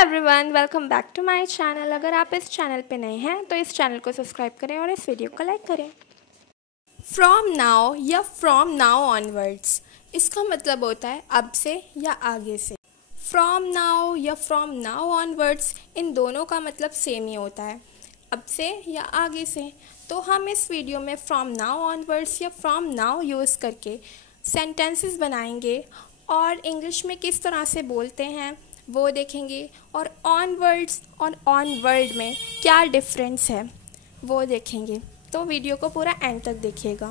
Everyone, welcome back to my channel. अगर आप इस चैनल पे नए हैं तो इस चैनल को सब्सक्राइब करें और इस वीडियो को लाइक करें। फ्रॉम नाउ या फ्रॉम नाउ ऑनवर्ड्स, इसका मतलब होता है अब से या आगे से। फ्रॉम नाउ या फ्रॉम नाउ ऑनवर्ड्स, इन दोनों का मतलब सेम ही होता है, अब से या आगे से। तो हम इस वीडियो में फ्रॉम नाउ ऑनवर्ड्स या फ्रॉम नाउ यूज़ करके सेंटेंसेस बनाएंगे और इंग्लिश में किस तरह से बोलते हैं वो देखेंगे, और ऑनवर्ड्स और ऑनवर्ड में क्या डिफरेंस है वो देखेंगे। तो वीडियो को पूरा एंड तक देखिएगा।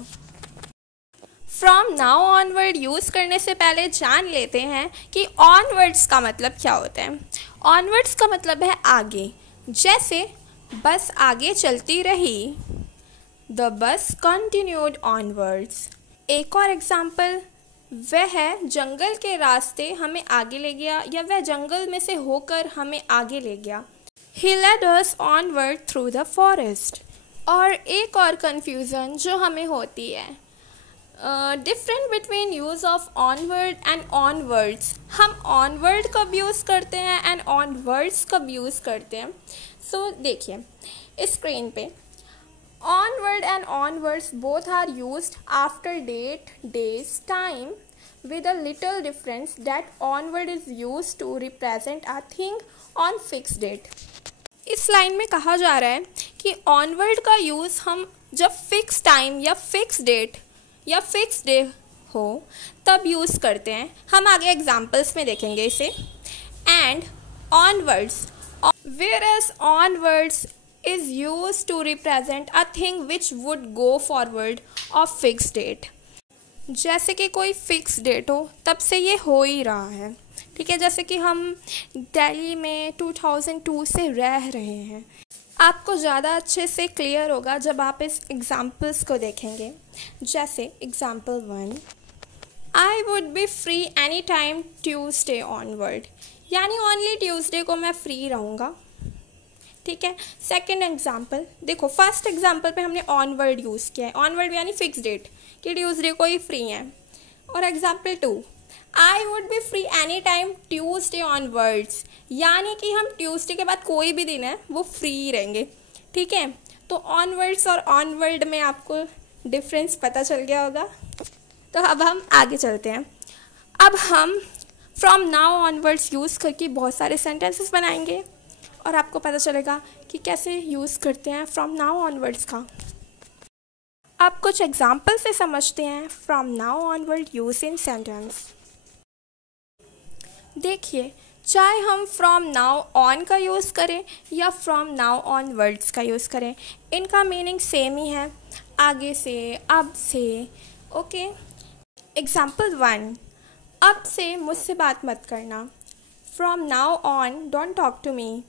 फ्रॉम नाउ ऑनवर्ड यूज़ करने से पहले जान लेते हैं कि ऑनवर्ड्स का मतलब क्या होता है। ऑनवर्ड्स का मतलब है आगे, जैसे बस आगे चलती रही, द बस कंटिन्यूड ऑनवर्ड्स। एक और एग्जाम्पल, वह जंगल के रास्ते हमें आगे ले गया, या वह जंगल में से होकर हमें आगे ले गया। He led us onward through the forest। और एक और कन्फ्यूज़न जो हमें होती है, different between use of onward and onwards. हम ऑनवर्ड कब यूज़ करते हैं एंड ऑनवर्ड्स कब यूज़ करते हैं। सो देखिए स्क्रीन पे, onward and onwards both are used after date, days, time, with a little difference that onward is used to represent a thing on fixed date। इस line में कहा जा रहा है कि onward का यूज़ हम जब फिक्स टाइम या फिक्स डेट या फिक्स डे हो तब यूज़ करते हैं। हम आगे एग्जाम्पल्स में देखेंगे इसे। And onwards, whereas onwards is used to represent a thing which would go forward of fixed date। जैसे कि कोई फिक्स डेट हो, तब से ये हो ही रहा है, ठीक है। जैसे कि हम दिल्ली में 2002 से रह रहे हैं। आपको ज़्यादा अच्छे से क्लियर होगा जब आप इस एग्जाम्पल्स को देखेंगे। जैसे example 1, I would be free any time Tuesday onward, यानी ओनली ट्यूसडे को मैं फ्री रहूँगा, ठीक है। सेकेंड एग्जाम्पल देखो, फर्स्ट एग्जाम्पल पे हमने ऑनवर्ड यूज़ किया है, ऑनवर्ड यानी फिक्स डेट कि ट्यूसडे को ही फ्री है। और example 2, I would be free any time Tuesday onwards, यानी कि हम ट्यूसडे के बाद कोई भी दिन है वो फ्री रहेंगे, ठीक है। तो ऑनवर्ड्स और ऑनवर्ड में आपको डिफरेंस पता चल गया होगा। तो अब हम आगे चलते हैं। अब हम फ्रॉम नाउ ऑनवर्ड्स यूज़ करके बहुत सारे सेंटेंसेस बनाएंगे और आपको पता चलेगा कि कैसे यूज़ करते हैं फ्रॉम नाउ ऑनवर्ड्स का। अब कुछ एग्जाम्पल से समझते हैं from now onward use in sentence. देखिए, चाहे हम फ्रॉम नाउ ऑन का यूज़ करें या फ्रॉम नाउ ऑनवर्ड्स का यूज़ करें, इनका मीनिंग सेम ही है, आगे से, अब से, ओके। एग्जाम्पल 1, अब से मुझसे बात मत करना, from now on don't talk to me,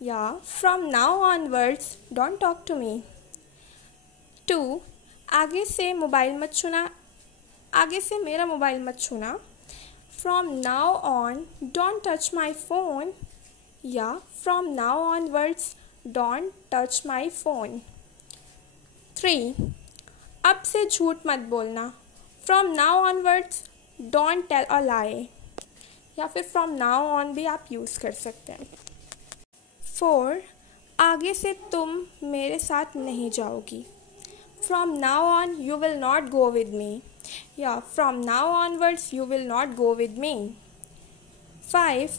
या from now onwards don't talk to me. 2, आगे से मोबाइल मत छूना, आगे से मेरा मोबाइल मत छूना, from now on don't touch my phone, या from now onwards don't touch my phone. 3, अब से झूठ मत बोलना, from now onwards don't tell a lie, या फिर फ्रॉम नाउ ऑन भी आप यूज़ कर सकते हैं। 4, आगे से तुम मेरे साथ नहीं जाओगी, from now on you will not go with me, या from now onwards you will not go with me. 5,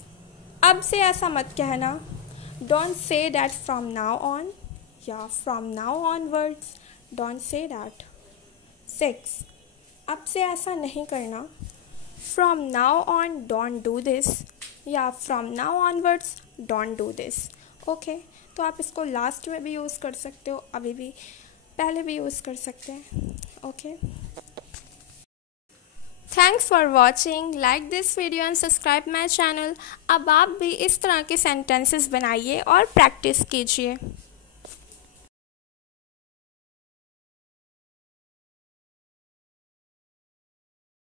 अब से ऐसा मत कहना, don't say that from now on, या from now onwards don't say that. 6, अब से ऐसा नहीं करना, from now on don't do this, या from now onwards don't do this, okay. तो आप इसको लास्ट में भी यूज़ कर सकते हो, अभी भी पहले भी यूज़ कर सकते हैं, okay. Thanks for watching, like this video and subscribe my channel. अब आप भी इस तरह के सेंटेंसेस बनाइए और प्रैक्टिस कीजिए।